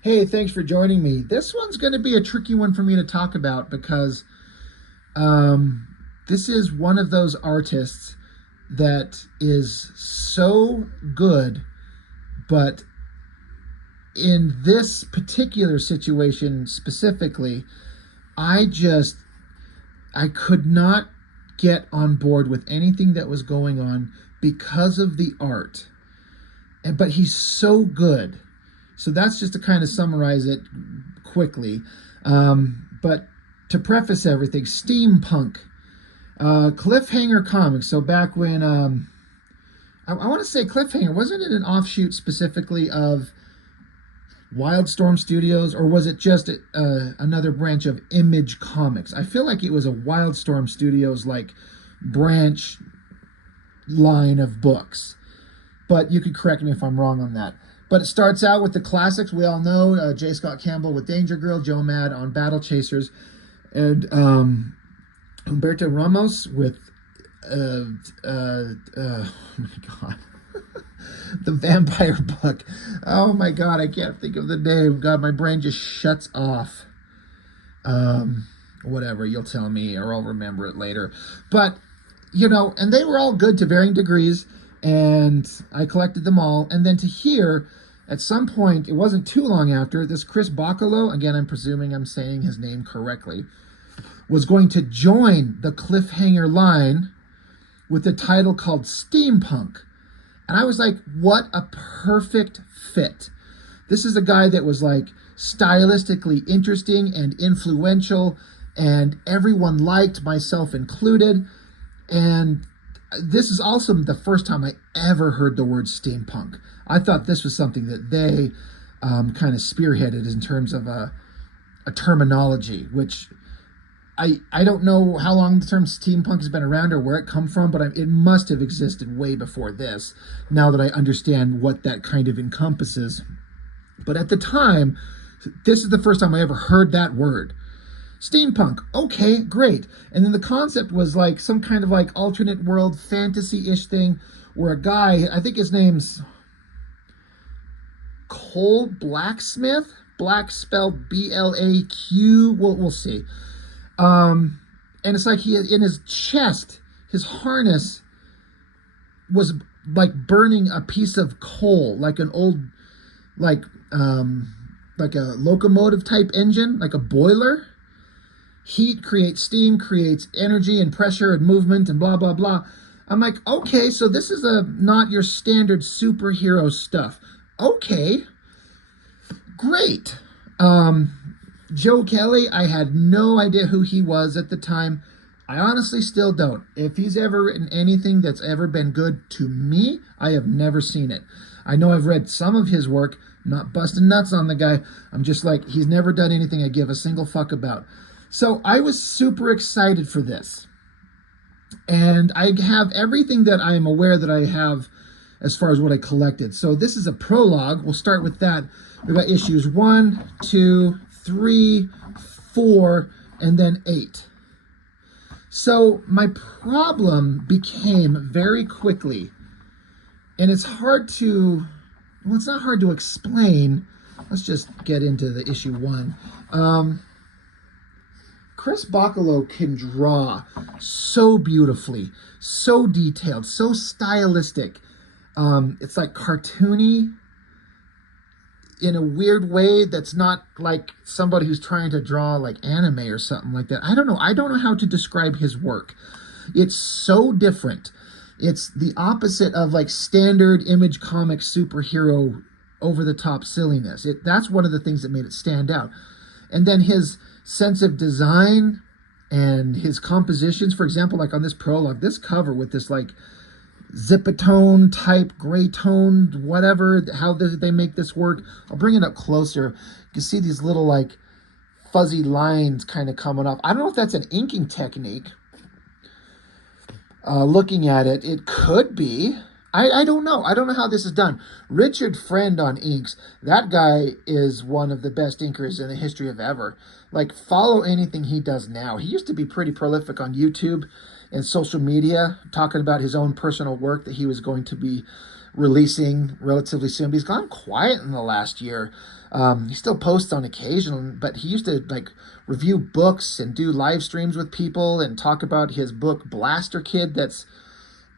Hey, thanks for joining me. This one's going to be a tricky one for me to talk about because um, this is one of those artists that is so good, but in this particular situation specifically, I just I could not get on board with anything that was going on because of the art. And but he's so good. So that's just to kind of summarize it quickly. But to preface everything, Steampunk, Cliffhanger Comics. So back when I want to say Cliffhanger, wasn't it an offshoot specifically of Wildstorm Studios, or was it just another branch of Image Comics? I feel like it was a Wildstorm Studios like branch line of books, but you could correct me if I'm wrong on that. But it starts out with the classics we all know: J. Scott Campbell with Danger Girl, Joe Mad on Battle Chasers, and Humberto Ramos with oh my god, the vampire book. Oh my god, I can't think of the name. God, my brain just shuts off. Whatever, you'll tell me, or I'll remember it later. But and they were all good to varying degrees, and I collected them all. And then to hear, at some point, it wasn't too long after, this Chris Bachalo, again, I'm presuming I'm saying his name correctly, was going to join the Cliffhanger line with a title called Steampunk. And I was like, what a perfect fit. This is a guy that was like stylistically interesting and influential, and everyone liked, myself included. And this is also the first time I ever heard the word steampunk. I thought this was something that they kind of spearheaded in terms of a terminology, which I don't know how long the term steampunk has been around or where it come from, but it must have existed way before this, now that I understand what that kind of encompasses. But at the time, this is the first time I ever heard that word. Steampunk, okay, great. And then the concept was like some kind of like alternate world fantasy-ish thing where a guy, I think his name's Cole Blacksmith, Black spelled Blaq. We'll see. And it's like he, in his chest, his harness was like burning a piece of coal, like an old, like like a locomotive type engine, like a boiler. Heat creates steam, creates energy and pressure and movement and blah blah blah. I'm like, okay, so this is not your standard superhero stuff. Okay, great. Joe Kelly, I had no idea who he was at the time. I honestly still don't. If he's ever written anything that's ever been good to me, I have never seen it. I know I've read some of his work. I'm not busting nuts on the guy. I'm just like, he's never done anything I give a single fuck about. So I was super excited for this. And I have everything that I am aware that I have as far as what I collected. So this is a prologue. We'll start with that. We've got issues 1, 2, 3, 4, and then 8. So my problem became very quickly, and it's hard to, well, it's not hard to explain. Let's just get into the issue 1. Chris Bachalo can draw so beautifully, so detailed, so stylistic. It's like cartoony in a weird way that's not like somebody who's trying to draw like anime or something like that. I don't know. I don't know how to describe his work. It's so different. It's the opposite of like standard Image comic superhero over the top silliness. That's one of the things that made it stand out. And then his sense of design and his compositions, for example, like on this prologue, this cover with this like zipatone type gray tone, whatever, how they make this work. I'll bring it up closer. You can see these little like fuzzy lines kind of coming off. I don't know if that's an inking technique. Looking at it, it could be. I don't know. I don't know how this is done. Richard Friend on inks. That guy is one of the best inkers in the history of ever. Like, follow anything he does now. He used to be pretty prolific on YouTube and social media, talking about his own personal work that he was going to be releasing relatively soon. But he's gone quiet in the last year. He still posts on occasion, but he used to like review books and do live streams with people and talk about his book Blaster Kid that's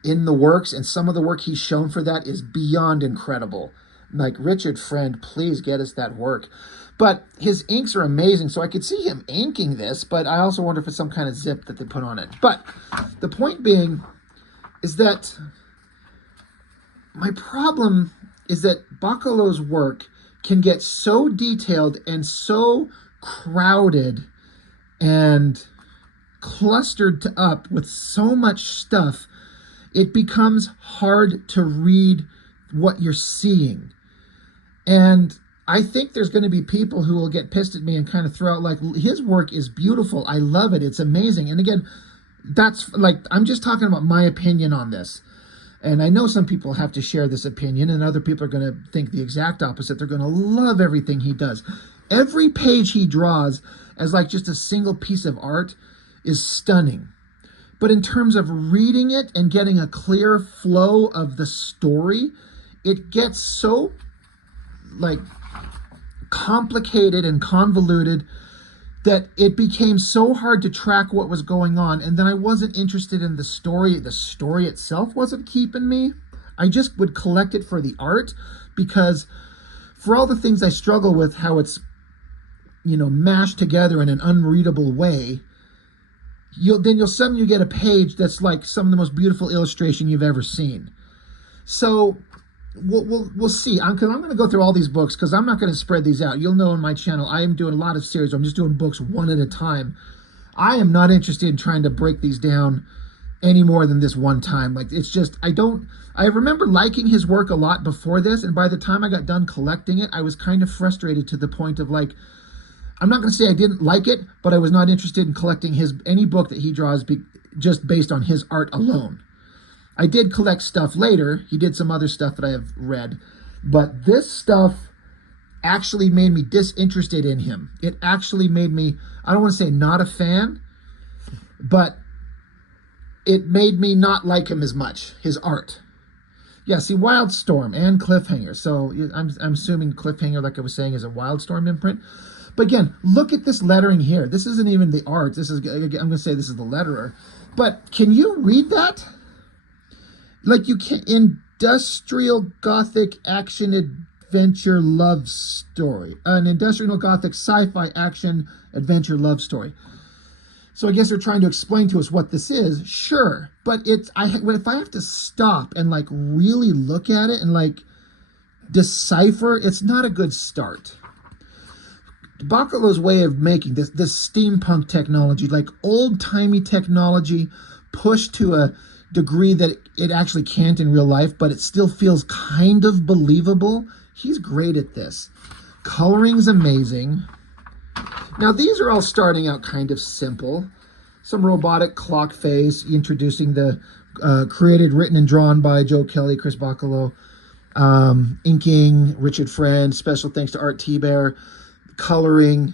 in the works, and some of the work he's shown for that is beyond incredible. Like, Richard Friend, please get us that work. But his inks are amazing, so I could see him inking this, but I also wonder if it's some kind of zip that they put on it. But the point being is that my problem is that Bachalo's work can get so detailed and so crowded and clustered up with so much stuff, it becomes hard to read what you're seeing. And I think there's going to be people who will get pissed at me and kind of throw out, like, his work is beautiful. I love it. It's amazing. And again, that's like, I'm just talking about my opinion on this. And I know some people have to share this opinion, and other people are going to think the exact opposite. They're going to love everything he does. Every page he draws as like just a single piece of art is stunning. But in terms of reading it and getting a clear flow of the story, it gets so like complicated and convoluted that it became so hard to track what was going on. And then I wasn't interested in the story. The story itself wasn't keeping me. I just would collect it for the art, because for all the things I struggle with, how it's, you know, mashed together in an unreadable way, you'll suddenly get a page that's like some of the most beautiful illustration you've ever seen. So we'll see. I'm going to go through all these books, because I'm not going to spread these out. You'll know on my channel, I am doing a lot of series. I'm just doing books one at a time. I am not interested in trying to break these down any more than this one time. Like, it's just, I remember liking his work a lot before this, and by the time I got done collecting it, I was kind of frustrated to the point of like, I'm not going to say I didn't like it, but I was not interested in collecting any book that he draws just based on his art alone. I did collect stuff later. He did some other stuff that I have read, but this stuff actually made me disinterested in him. It actually made me, I don't want to say not a fan, but it made me not like him as much, his art. Yeah, see, Wildstorm and Cliffhanger. So I'm assuming Cliffhanger, like I was saying, is a Wildstorm imprint. But again, look at this lettering here. This isn't even the art. This is, I'm going to say this is the letterer. But can you read that? Like, you can, industrial gothic action adventure love story. An industrial gothic sci-fi action adventure love story. So I guess they're trying to explain to us what this is. Sure. But if I have to stop and like really look at it and like decipher, it's not a good start. Bachalo's way of making this steampunk technology, like old-timey technology pushed to a degree that it actually can't in real life, but it still feels kind of believable. He's great at this. Coloring's amazing. Now, these are all starting out kind of simple. Some robotic clock face, introducing the created, written, and drawn by Joe Kelly, Chris Bachalo. Inking, Richard Friend. Special thanks to Art T-Bear. Coloring.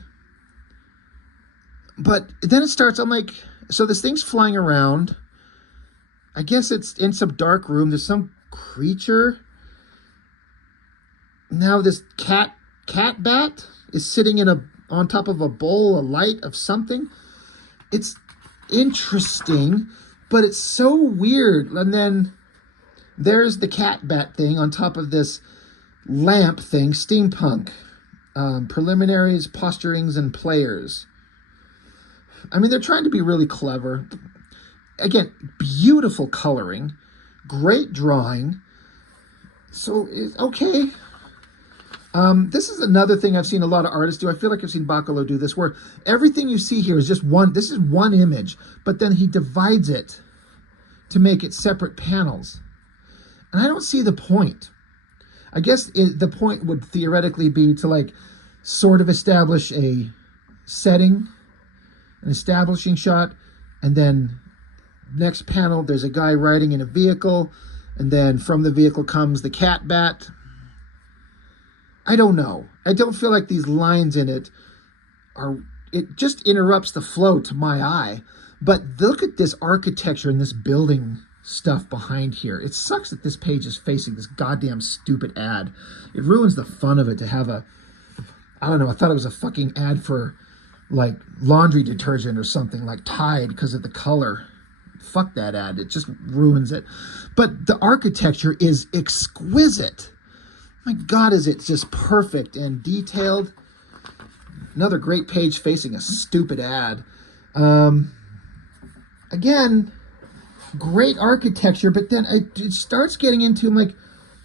But then it starts, I'm like, so this thing's flying around. I guess it's in some dark room. There's some creature. Now this cat bat is sitting on top of a bowl, a light of something. It's interesting, but it's so weird. And then there's the cat bat thing on top of this lamp thing, steampunk. Preliminaries, posturings, and players. I mean, they're trying to be really clever. Again, beautiful coloring, great drawing. So, okay. This is another thing I've seen a lot of artists do. I feel like I've seen Bachalo do this, where everything you see here is just this is one image, but then he divides it to make it separate panels. And I don't see the point. I guess the point would theoretically be to like sort of establish a setting, an establishing shot, and then next panel there's a guy riding in a vehicle, and then from the vehicle comes the cat bat. I don't know. I don't feel like these lines in it just interrupts the flow to my eye. But look at this architecture in this building stuff behind here. It sucks that this page is facing this goddamn stupid ad. It ruins the fun of it to have a, I don't know, I thought it was a fucking ad for like laundry detergent or something, like Tide, because of the color. Fuck that ad. It just ruins it. But the architecture is exquisite. My God, is it just perfect and detailed. Another great page facing a stupid ad. Again, great architecture, but then it starts getting into, I'm like,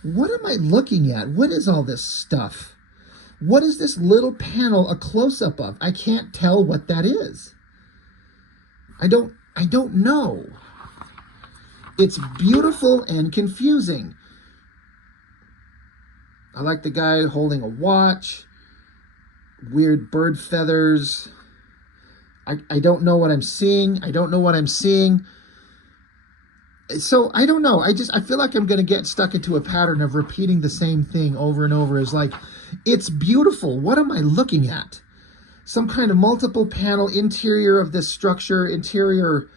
what am I looking at? What is all this stuff? What is this little panel a close-up of? I can't tell what that is. I don't know. It's beautiful and confusing. I like the guy holding a watch. Weird bird feathers. I don't know what I'm seeing. I don't know what I'm seeing. So I don't know. I feel like I'm going to get stuck into a pattern of repeating the same thing over and over. It's like, it's beautiful. What am I looking at? Some kind of multiple panel interior of this structure, interior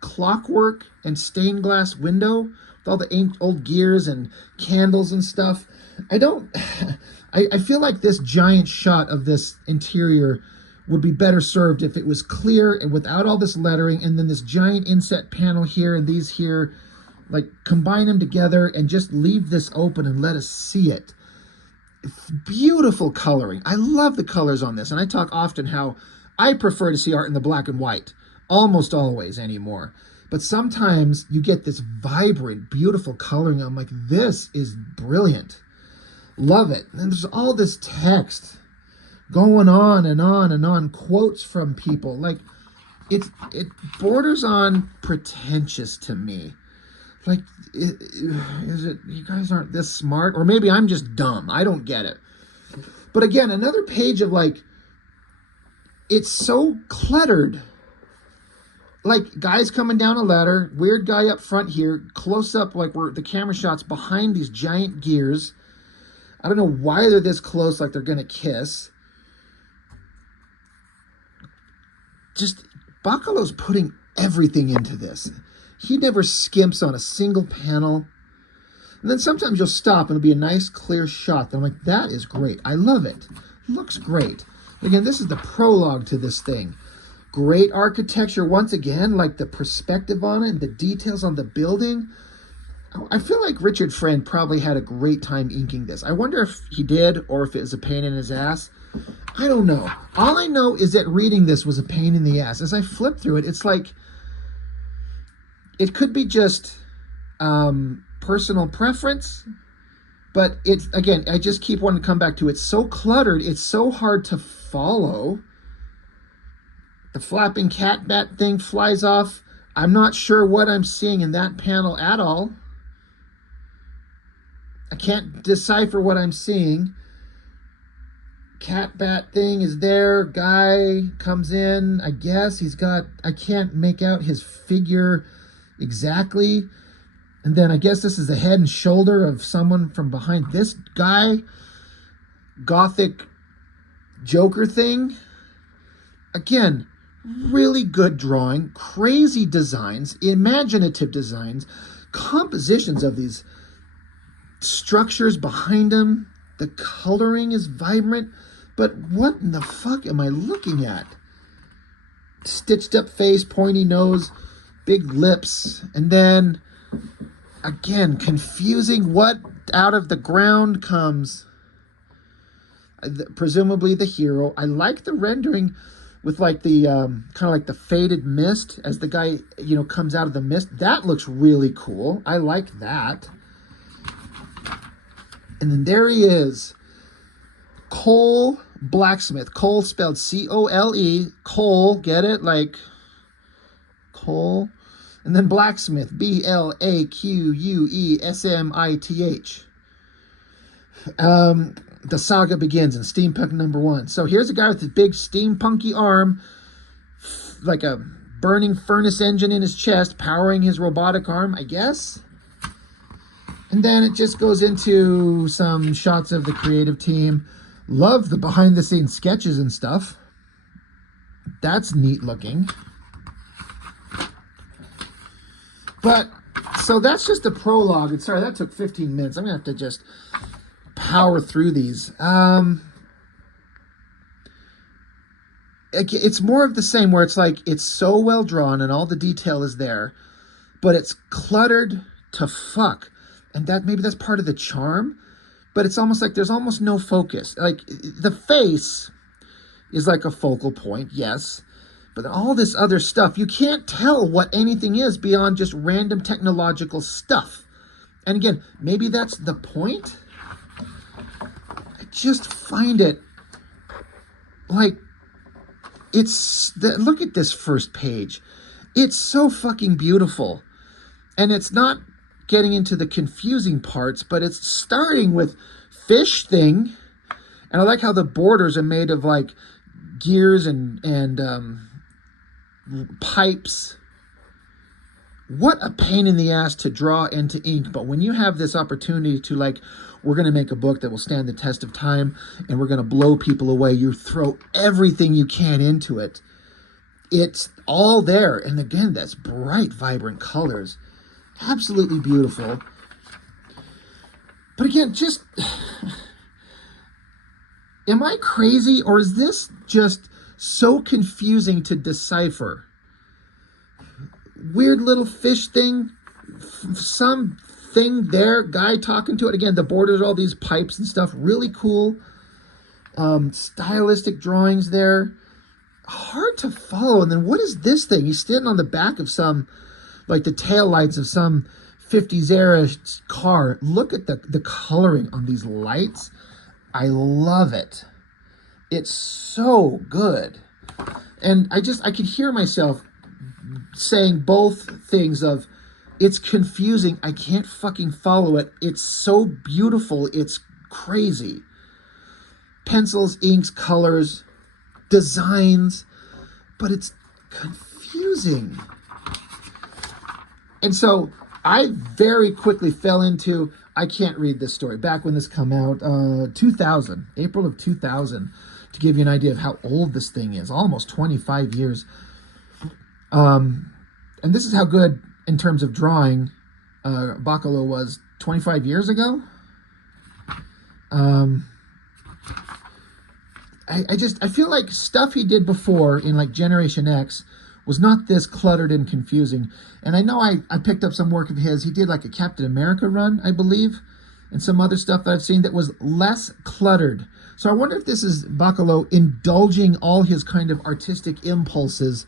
clockwork and stained glass window with all the old gears and candles and stuff. I feel like this giant shot of this interior would be better served if it was clear and without all this lettering, and then this giant inset panel here and these here, like combine them together and just leave this open and let us see it. It's beautiful coloring. I love the colors on this, and I talk often how I prefer to see art in the black and white, almost always anymore. But sometimes you get this vibrant, beautiful coloring. I'm like, this is brilliant. Love it. And there's all this text going on and on and on, quotes from people. Like, it borders on pretentious to me. Like, is it, you guys aren't this smart? Or maybe I'm just dumb. I don't get it. But again, another page of like, it's so cluttered. Like, guys coming down a ladder, weird guy up front here, close up, like where the camera shot's behind these giant gears. I don't know why they're this close, like they're going to kiss. Just, Bachalo's putting everything into this. He never skimps on a single panel. And then sometimes you'll stop and it'll be a nice clear shot. I'm like, that is great. I love it. Looks great. Again, this is the prologue to this thing. Great architecture. Once again, like the perspective on it and the details on the building. I feel like Richard Friend probably had a great time inking this. I wonder if he did or if it was a pain in his ass. I don't know. All I know is that reading this was a pain in the ass. As I flip through it, it's like, it could be just personal preference, but it's, again, I just keep wanting to come back to it. It's so cluttered. It's so hard to follow. The flapping cat bat thing flies off. I'm not sure what I'm seeing in that panel at all. I can't decipher what I'm seeing. Cat bat thing is there. Guy comes in. I guess he's got, I can't make out his figure exactly. And then I guess this is the head and shoulder of someone from behind this guy. Gothic Joker thing. Again, really good drawing, crazy designs, imaginative designs, compositions of these structures behind him. The coloring is vibrant, but what in the fuck am I looking at? Stitched up face, pointy nose, big lips, and then again, confusing what out of the ground comes. Presumably the hero. I like the rendering with like the kind of like the faded mist as the guy, you know, comes out of the mist. That looks really cool. I like that. And then there he is. Cole Blacksmith. Cole spelled C-O-L-E. Cole, get it? Like Cole. And then Blacksmith. B-L-A-Q-U-E-S-M-I-T-H. The saga begins in Steampunk #1. So here's a guy with a big steampunky arm, like a burning furnace engine in his chest, powering his robotic arm, I guess. And then it just goes into some shots of the creative team. Love the behind-the-scenes sketches and stuff. That's neat looking. But, so that's just the prologue. And sorry, that took 15 minutes. I'm going to have to just power through these. It's more of the same, where it's like, it's so well drawn and all the detail is there, but it's cluttered to fuck. And that, maybe that's part of the charm, but it's almost like there's almost no focus. Like, the face is like a focal point, yes, but all this other stuff, you can't tell what anything is beyond just random technological stuff. And again, maybe that's the point. I just find it like, look at this first page. It's so fucking beautiful. And it's not getting into the confusing parts, but it's starting with fish thing. And I like how the borders are made of like gears and pipes. What a pain in the ass to draw into ink. But when you have this opportunity to, like, we're going to make a book that will stand the test of time and we're going to blow people away, you throw everything you can into it. It's all there. And again, that's bright, vibrant colors. Absolutely beautiful. But again, just, am I crazy, or is this just so confusing to decipher? Weird little fish thing, some thing there, guy talking to it. Again, the borders, all these pipes and stuff, really cool. Stylistic drawings there. Hard to follow. And then what is this thing? He's standing on the back of some, like the taillights of some 50s era car. Look at the coloring on these lights. I love it. It's so good. And I could hear myself saying both things of, it's confusing, I can't fucking follow it. It's so beautiful, it's crazy. Pencils, inks, colors, designs, but it's confusing. And so I very quickly fell into, I can't read this story. Back when this came out, 2000, April of 2000, to give you an idea of how old this thing is, almost 25 years. And this is how good, in terms of drawing, Bachalo was 25 years ago. I feel like stuff he did before in like Generation X was not this cluttered and confusing. And I know I picked up some work of his. He did like a Captain America run, I believe, and some other stuff that I've seen that was less cluttered. So I wonder if this is Bachalo indulging all his kind of artistic impulses,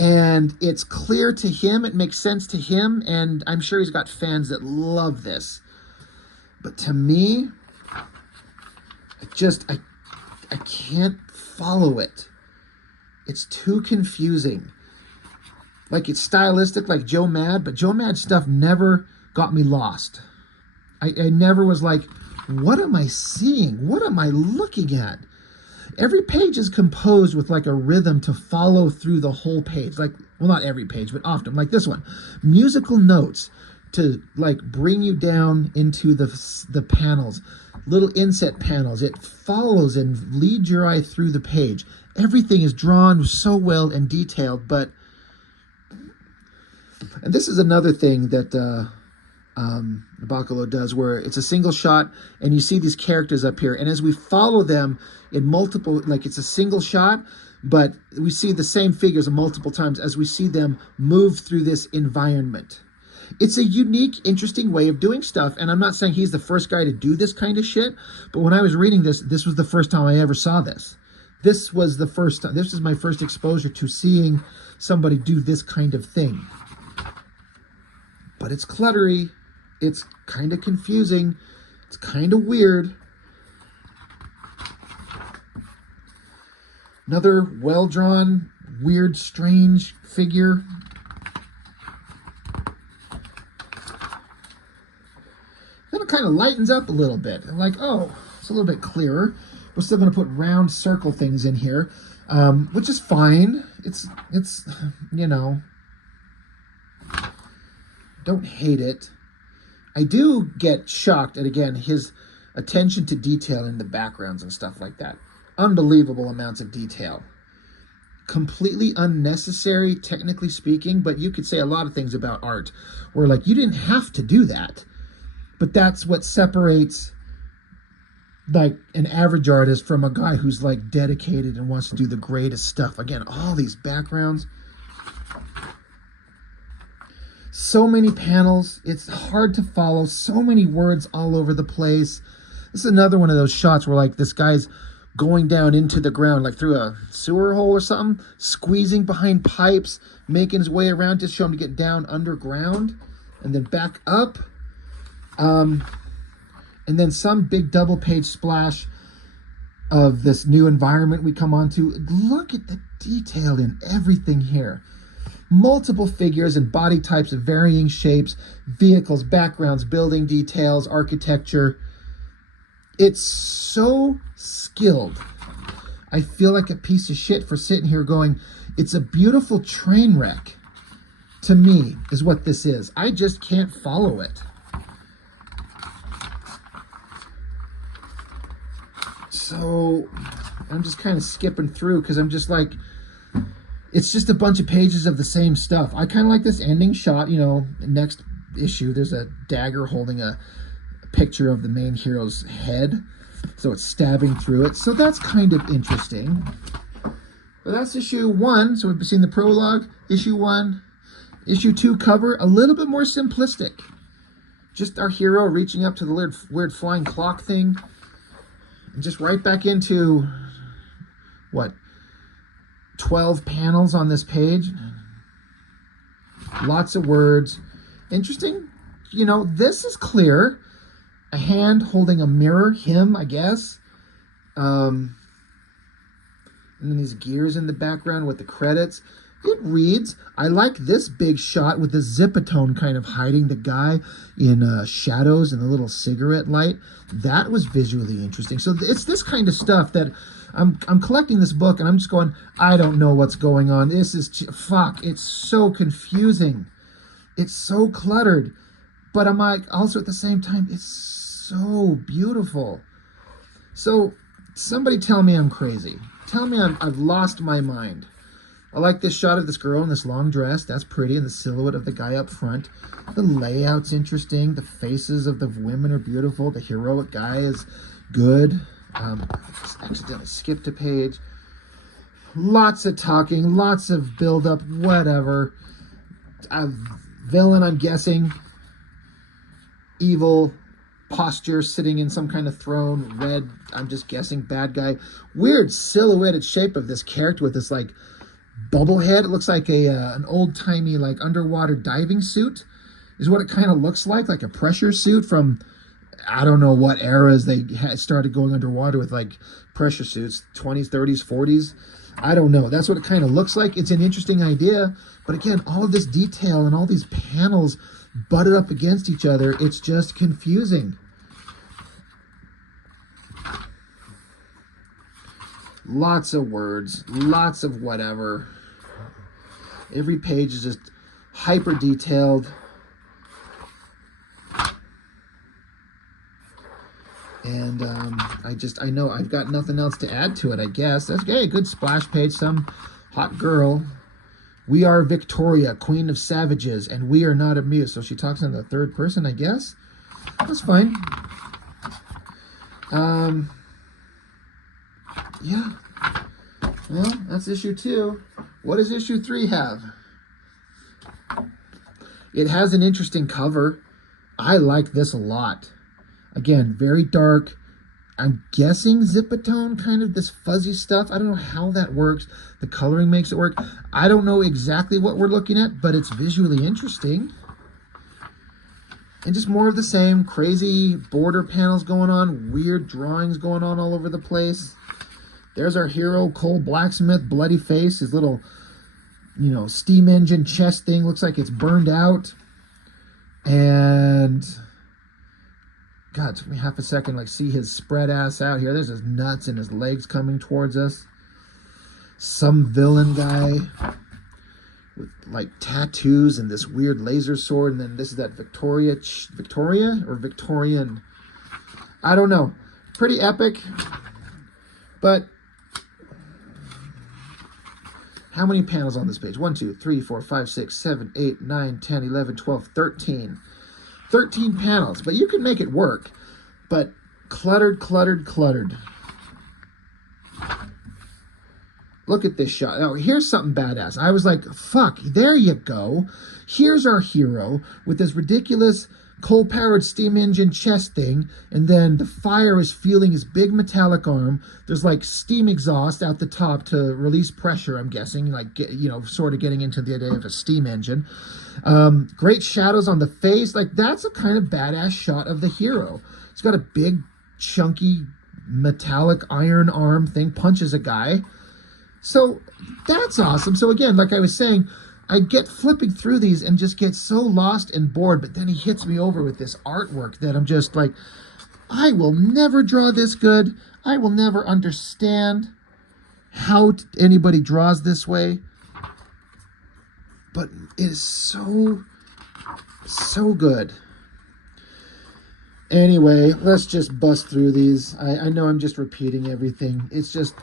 and it's clear to him, it makes sense to him, and I'm sure he's got fans that love this. But to me, I can't follow it. It's too confusing. Like, it's stylistic like Joe Mad, but Joe Mad stuff never got me lost. I never was like, what am I seeing? What am I looking at? Every page is composed with like a rhythm to follow through the whole page. Like, well, not every page, but often. Like this one. Musical notes to like bring you down into the panels. Little inset panels. It follows and leads your eye through the page. Everything is drawn so well and detailed, but... And this is another thing that Bachalo does, where it's a single shot and you see these characters up here, and as we follow them in multiple, like it's a single shot, but we see the same figures multiple times as we see them move through this environment. It's a unique, interesting way of doing stuff, and I'm not saying he's the first guy to do this kind of shit, but when I was reading this, this was the first time I ever saw this. This was the first time, this is my first exposure to seeing somebody do this kind of thing. But it's cluttery, it's kind of confusing, it's kind of weird. Another well-drawn, weird, strange figure. Then it kind of lightens up a little bit. I'm like, oh, it's a little bit clearer. We're still going to put round circle things in here, which is fine. It's you know, don't hate it. I do get shocked at, again, his attention to detail in the backgrounds and stuff like that. Unbelievable amounts of detail. completely unnecessary, technically speaking, but you could say a lot of things about art where like you didn't have to do that. But that's what separates like an average artist from a guy who's like dedicated and wants to do the greatest stuff. Again, all these backgrounds. So many panels. It's hard to follow. So many words all over the place. This is another one of those shots where like this guy's going down into the ground, like through a sewer hole or something, squeezing behind pipes, making his way around to show him to get down underground and then back up. And then some big double page splash of this new environment we come onto. Look at the detail in everything here. Multiple figures and body types of varying shapes, vehicles, backgrounds, building details, architecture. It's so skilled. I feel like a piece of shit for sitting here going, it's a beautiful train wreck. To me, is what this is. I just can't follow it. So I'm just kind of skipping through because I'm just like, it's just a bunch of pages of the same stuff. I kind of like this ending shot, you know, next issue, there's a dagger holding a picture of the main hero's head. So it's stabbing through it. So that's kind of interesting. But that's issue 1. So we've seen the prologue, issue 1. Issue 2 cover, a little bit more simplistic. Just our hero reaching up to the weird flying clock thing. And just right back into, what, 12 panels on this page. Lots of words. Interesting. You know, this is clear. A hand holding a mirror, him, I guess. And then these gears in the background with the credits. It reads. I like this big shot with the zipatone kind of hiding the guy in shadows and the little cigarette light. That was visually interesting. So it's this kind of stuff that I'm collecting this book and I'm just going, I don't know what's going on. This is, fuck, it's so confusing. It's so cluttered. But I'm like, also at the same time, it's so beautiful. So somebody tell me I'm crazy. Tell me I've lost my mind. I like this shot of this girl in this long dress. That's pretty. And the silhouette of the guy up front. The layout's interesting. The faces of the women are beautiful. The heroic guy is good. Just accidentally skipped a page. Lots of talking. Lots of build-up. Whatever. A villain, I'm guessing. Evil posture, sitting in some kind of throne. Red, I'm just guessing, bad guy. Weird silhouetted shape of this character with this, like, bubble head. It looks like an old-timey, like, underwater diving suit is what it kind of looks like a pressure suit from, I don't know what eras they started going underwater with, like, pressure suits, 20s, 30s, 40s. I don't know. That's what it kind of looks like. It's an interesting idea. But again, all of this detail and all these panels butted up against each other, it's just confusing. Lots of words, lots of whatever. Every page is just hyper detailed. And I know I've got nothing else to add to it, I guess. That's okay, good splash page, some hot girl. We are Victoria, Queen of Savages, and we are not amused. So she talks in the third person, I guess. That's fine. Yeah. Well, that's issue 2. What does issue 3 have? It has an interesting cover. I like this a lot. Again, very dark. I'm guessing zipatone, kind of this fuzzy stuff. I don't know how that works. The coloring makes it work. I don't know exactly what we're looking at, but it's visually interesting. And just more of the same. Crazy border panels going on. Weird drawings going on all over the place. There's our hero, Cole Blacksmith, bloody face. His little, you know, steam engine chest thing looks like it's burned out. And God, it took me half a second, like, see his spread ass out here. There's his nuts and his legs coming towards us. Some villain guy with, like, tattoos and this weird laser sword. And then this is that Victoria or Victorian. I don't know. Pretty epic. But How many panels on this page? 1, 2, 3, 4, 5, 6, 7, 8, 9, 10, 11, 12, 13. 13 panels, but you can make it work. But cluttered, cluttered, cluttered. Look at this shot. Oh, here's something badass. I was like, fuck, there you go. Here's our hero with this ridiculous coal-powered steam engine chest thing, and then the fire is fueling his big metallic arm. There's like steam exhaust out the top to release pressure, I'm guessing, like, sort of getting into the idea of a steam engine. Great shadows on the face. Like, that's a kind of badass shot of the hero. He's got a big, chunky, metallic iron arm thing, punches a guy. So that's awesome. So again, like I was saying, I get flipping through these and just get so lost and bored, but then he hits me over with this artwork that I'm just like, I will never draw this good. I will never understand how anybody draws this way. But it is so, so good. Anyway, let's just bust through these. I know I'm just repeating everything. It's just,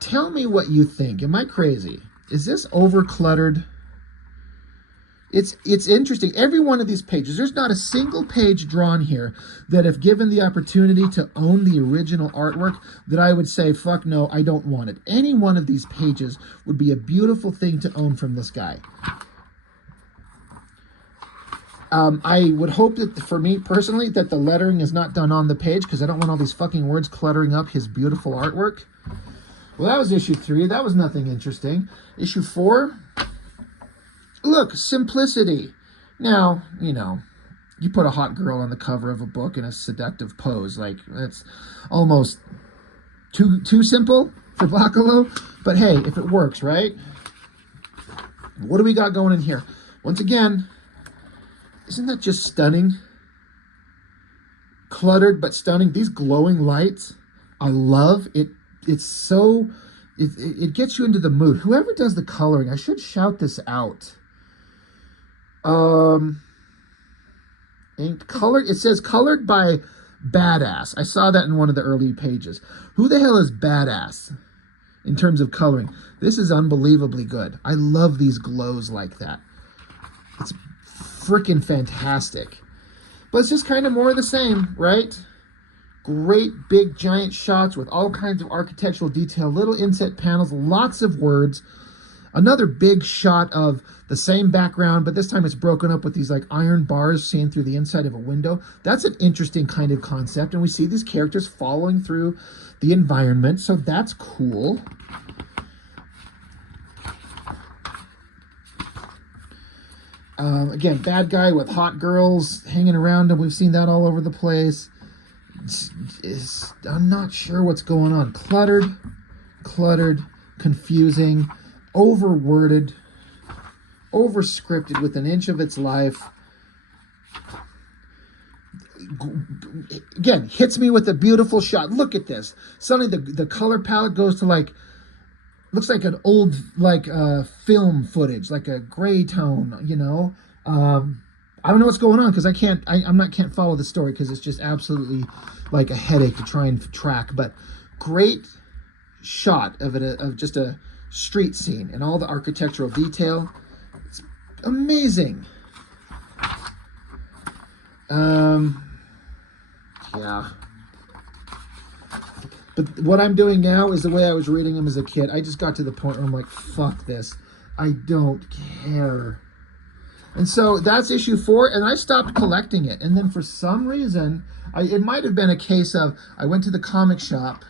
tell me what you think. Am I crazy? Is this over-cluttered? It's interesting. Every one of these pages, there's not a single page drawn here that if given the opportunity to own the original artwork, that I would say, fuck no, I don't want it. Any one of these pages would be a beautiful thing to own from this guy. I would hope that, for me personally, that the lettering is not done on the page, because I don't want all these fucking words cluttering up his beautiful artwork. Well, that was issue 3. That was nothing interesting. Issue 4... Look, simplicity. Now, you put a hot girl on the cover of a book in a seductive pose. Like, that's almost too simple for Bachalo. But hey, if it works, right? What do we got going in here? Once again, isn't that just stunning? Cluttered but stunning. These glowing lights, I love it. It's so... It gets you into the mood. Whoever does the coloring, I should shout this out. Colored. It says colored by Badass. I saw that in one of the early pages. Who the hell is Badass in terms of coloring? This is unbelievably good. I love these glows like that. It's freaking fantastic. But it's just kind of more of the same, right? Great big giant shots with all kinds of architectural detail, little inset panels, lots of words. Another big shot of the same background, but this time it's broken up with these like iron bars seen through the inside of a window. That's an interesting kind of concept, and we see these characters following through the environment, so that's cool. Again, bad guy with hot girls hanging around him. We've seen that all over the place. I'm not sure what's going on. Cluttered, confusing, overworded, overscripted with an inch of its life. Again, hits me with a beautiful shot. Look at this. Suddenly the color palette goes to like, looks like an old film footage, like a gray tone, I don't know what's going on because I can't follow the story because it's just absolutely like a headache to try and track. But great shot of it, of just a street scene and all the architectural detail. It's amazing. Yeah. But what I'm doing now is the way I was reading them as a kid. I just got to the point where I'm like, fuck this. I don't care. And so that's issue 4, and I stopped collecting it. And then for some reason, it might have been a case of I went to the comic shop,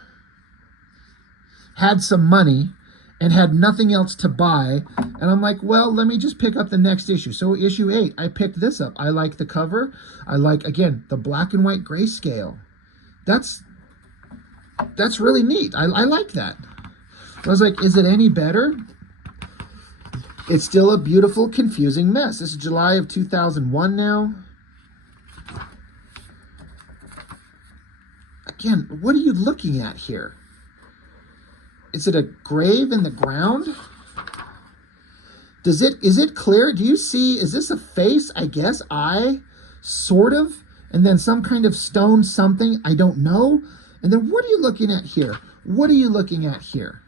had some money, and had nothing else to buy. And I'm like, well, let me just pick up the next issue. So issue 8, I picked this up. I like the cover. I like, again, the black and white grayscale. That's really neat. I like that. I was like, is it any better? It's still a beautiful, confusing mess. This is July of 2001 now. Again, what are you looking at here? Is it a grave in the ground? Is it clear? Do you see, is this a face? I guess, eye, sort of, and then some kind of stone something, I don't know. And then what are you looking at here? What are you looking at here?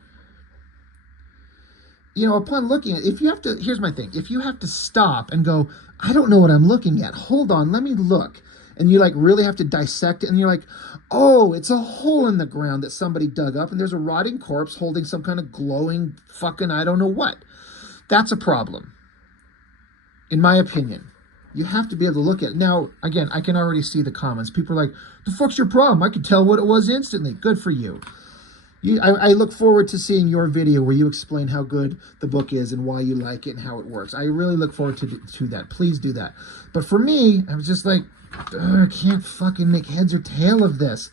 upon looking at, if you have to, here's my thing. If you have to stop and go, I don't know what I'm looking at. Hold on, let me look. And you like really have to dissect it. And you're like, oh, it's a hole in the ground that somebody dug up. And there's a rotting corpse holding some kind of glowing fucking, I don't know what. That's a problem, in my opinion. You have to be able to look at it. Now, again, I can already see the comments. People are like, the fuck's your problem? I could tell what it was instantly. Good for you. I look forward to seeing your video where you explain how good the book is and why you like it and how it works. I really look forward to that. Please do that. But for me, I was just like, I can't fucking make heads or tail of this.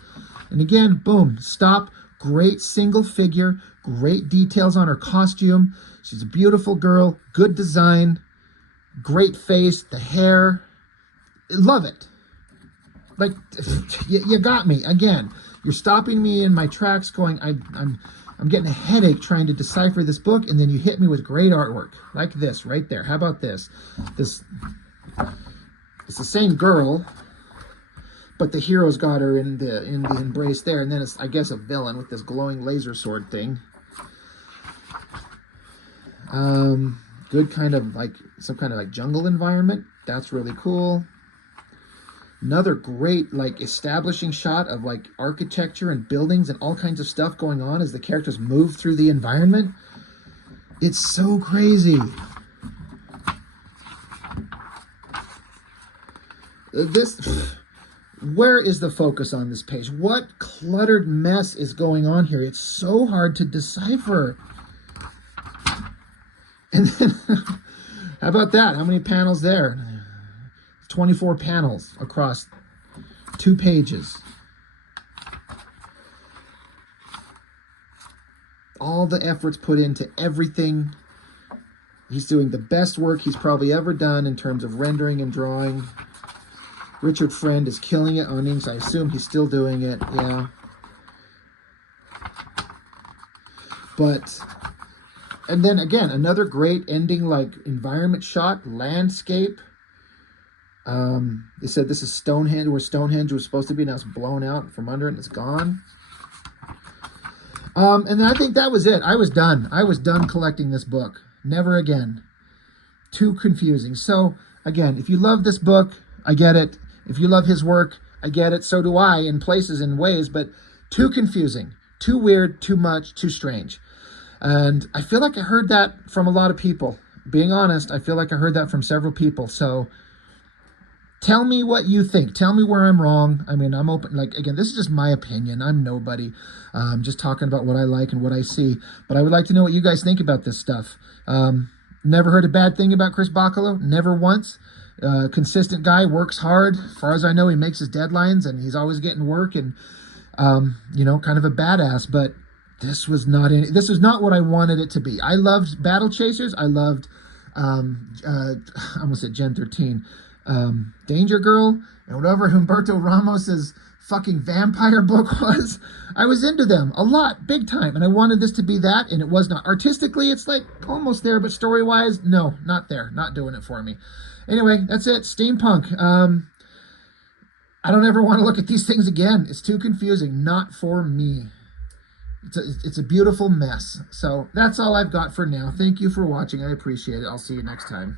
And again, boom, stop. Great single figure. Great details on her costume. She's a beautiful girl. Good design. Great face. The hair. Love it. Like, you got me. Again, you're stopping me in my tracks going, I'm getting a headache trying to decipher this book, and then you hit me with great artwork. Like this, right there. How about this? It's the same girl, but the hero's got her in the embrace there, and then it's, I guess, a villain with this glowing laser sword thing. Good kind of like, some kind of like jungle environment. That's really cool. Another great like establishing shot of like architecture and buildings and all kinds of stuff going on as the characters move through the environment. It's so crazy. Where is the focus on this page? What cluttered mess is going on here? It's so hard to decipher. And then, how about that? How many panels there? 24 panels across 2 pages. All the efforts put into everything. He's doing the best work he's probably ever done in terms of rendering and drawing. Richard Friend is killing it on inks. I assume he's still doing it. Yeah. But, and then again, another great ending, like environment shot, landscape. They said this is Stonehenge, where Stonehenge was supposed to be. Now it's blown out from under it and it's gone. And I think that was it. I was done. I was done collecting this book. Never again. Too confusing. So again, if you love this book, I get it. If you love his work, I get it. So do I in places and ways, but too confusing, too weird, too much, too strange. And I feel like I heard that from a lot of people. Being honest, I feel like I heard that from several people. So tell me what you think. Tell me where I'm wrong. I mean, I'm open. Like, again, this is just my opinion. I'm nobody. Just talking about what I like and what I see. But I would like to know what you guys think about this stuff. Never heard a bad thing about Chris Bachalo. Never once. Consistent guy, works hard. As far as I know, he makes his deadlines and he's always getting work and, kind of a badass. But this was not what I wanted it to be. I loved Battle Chasers. I loved, I almost said Gen 13. Danger Girl and whatever Humberto Ramos's fucking vampire book was. I was into them a lot, big time, and I wanted this to be that, and it was not. Artistically, it's like almost there, but story-wise, no, not there, not doing it for me. Anyway, that's it. Steampunk. I don't ever want to look at these things again. It's too confusing. Not for me. It's a beautiful mess. So that's all I've got for now. Thank you for watching. I appreciate it. I'll see you next time.